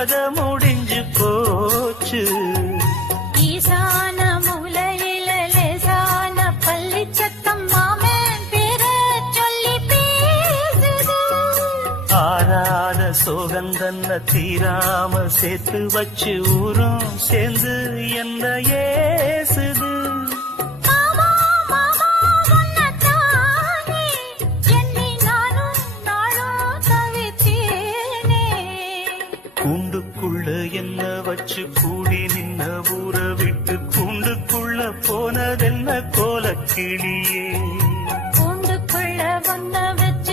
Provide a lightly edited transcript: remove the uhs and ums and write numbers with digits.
கதை முடிஞ்சு போச்சு. ஈசான மூலையில லேசான பள்ளி சத்தம் மாமன் பேர சொல்லி பேசுது. ஆறாத சோகந்தன்ன தீராம சேர்த்து வச்சு ஊரும் சேர்ந்து என்ன ஏசுது. கூண்டுக்குள்ள என்ன வச்சு கூடி நின்ன ஊற விட்டு கூண்டுக்குள்ள போனதென்ன கோலக்கிளியே. கூண்டுக்குள்ள வந்த வச்ச